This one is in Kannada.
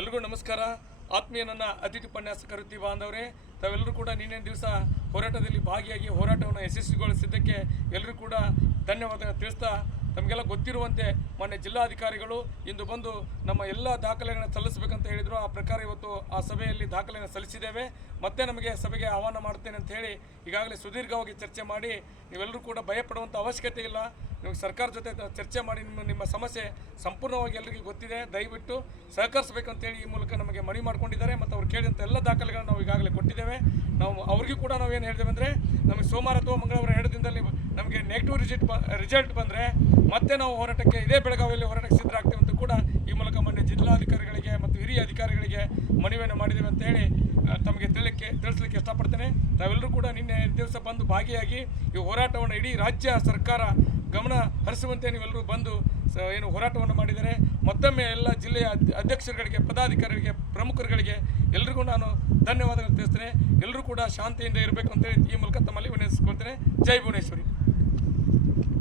ಎಲ್ರಿಗೂ ನಮಸ್ಕಾರ. ಆತ್ಮೀಯ ನನ್ನ ಅತಿಥಿ ಉಪನ್ಯಾಸಕರು ಬಾಂಧವರೇ, ತಾವೆಲ್ಲರೂ ಕೂಡ ನಿನ್ನೆ ದಿವಸ ಹೋರಾಟದಲ್ಲಿ ಭಾಗಿಯಾಗಿ ಹೋರಾಟವನ್ನು ಯಶಸ್ವಿಗೊಳಿಸಿದ್ದಕ್ಕೆ ಎಲ್ಲರೂ ಕೂಡ ಧನ್ಯವಾದ ತಿಳಿಸ್ತಾ, ತಮಗೆಲ್ಲ ಗೊತ್ತಿರುವಂತೆ ಮೊನ್ನೆ ಜಿಲ್ಲಾಧಿಕಾರಿಗಳು ಇಂದು ಬಂದು ನಮ್ಮ ಎಲ್ಲ ದಾಖಲೆಗಳನ್ನು ಸಲ್ಲಿಸಬೇಕಂತ ಹೇಳಿದರು. ಆ ಪ್ರಕಾರ ಇವತ್ತು ಆ ಸಭೆಯಲ್ಲಿ ದಾಖಲೆಯನ್ನು ಸಲ್ಲಿಸಿದ್ದೇವೆ. ಮತ್ತೆ ನಮಗೆ ಸಭೆಗೆ ಆಹ್ವಾನ ಮಾಡುತ್ತೇನೆ ಅಂತ ಹೇಳಿ ಈಗಾಗಲೇ ಸುದೀರ್ಘವಾಗಿ ಚರ್ಚೆ ಮಾಡಿ, ನೀವೆಲ್ಲರೂ ಕೂಡ ಭಯಪಡುವಂಥ ಅವಶ್ಯಕತೆ ಇಲ್ಲ. ನಿಮಗೆ ಸರ್ಕಾರ ಜೊತೆ ಚರ್ಚೆ ಮಾಡಿ ನಿಮ್ಮ ಸಮಸ್ಯೆ ಸಂಪೂರ್ಣವಾಗಿ ಎಲ್ಲರಿಗೂ ಗೊತ್ತಿದೆ, ದಯವಿಟ್ಟು ಸಹಕರಿಸಬೇಕಂತೇಳಿ ಈ ಮೂಲಕ ನಮಗೆ ಮನವಿ ಮಾಡಿಕೊಂಡಿದ್ದಾರೆ. ಮತ್ತು ಅವ್ರು ಕೇಳಿದಂಥ ಎಲ್ಲ ದಾಖಲೆಗಳನ್ನು ನಾವು ಈಗಾಗಲೇ ಕೊಟ್ಟಿದ್ದೇವೆ. ನಾವು ಅವ್ರಿಗೂ ಕೂಡ ನಾವೇನು ಹೇಳಿದ್ದೇವೆ ಅಂದರೆ, ನಮಗೆ ಸೋಮವಾರ ಅಥವಾ ಮಂಗಳವಾರ 2 ದಿನದಲ್ಲಿ ನಮಗೆ ನೆಗೆಟಿವ್ ರಿಸಲ್ಟ್ ಬಂದರೆ ಮತ್ತೆ ನಾವು ಹೋರಾಟಕ್ಕೆ ಇದೇ ಬೆಳಗಾವಿಯಲ್ಲಿ ಹೋರಾಟಕ್ಕೆ ಸಿದ್ಧರಾಗ್ತೇವೆ ಅಂತ ಕೂಡ ಈ ಮೂಲಕ ಮೊನ್ನೆ ಜಿಲ್ಲಾಧಿಕಾರಿಗಳಿಗೆ ಮತ್ತು ಹಿರಿಯ ಅಧಿಕಾರಿಗಳಿಗೆ ಮನವಿಯನ್ನು ಮಾಡಿದ್ದೇವೆ ಅಂತೇಳಿ ತಮಗೆ ತಿಳಿಸ್ಲಿಕ್ಕೆ ಇಷ್ಟಪಡ್ತೇನೆ. ತಾವೆಲ್ಲರೂ ಕೂಡ ನಿನ್ನೆ ದಿವಸ ಬಂದು ಭಾಗಿಯಾಗಿ ಈ ಹೋರಾಟವನ್ನು ಇಡೀ ರಾಜ್ಯ ಸರ್ಕಾರ ಗಮನ ಹರಿಸುವಂತೆ ನೀವೆಲ್ಲರೂ ಬಂದು ಏನು ಹೋರಾಟವನ್ನು ಮಾಡಿದ್ದಾರೆ. ಮತ್ತೊಮ್ಮೆ ಎಲ್ಲ ಜಿಲ್ಲೆಯ ಅಧ್ಯಕ್ಷರುಗಳಿಗೆ, ಪದಾಧಿಕಾರಿಗಳಿಗೆ, ಪ್ರಮುಖರುಗಳಿಗೆ ಎಲ್ರಿಗೂ ನಾನು ಧನ್ಯವಾದಗಳು ತಿಳಿಸ್ತೇನೆ. ಎಲ್ಲರೂ ಕೂಡ ಶಾಂತಿಯಿಂದ ಇರಬೇಕು ಅಂತೇಳಿ ಈ ಮೂಲಕ ತಮ್ಮಲ್ಲಿ ವಿನಂತಿಸಿಕೊಳ್ತೇನೆ. ಜೈ ಭುವನೇಶ್ವರಿ.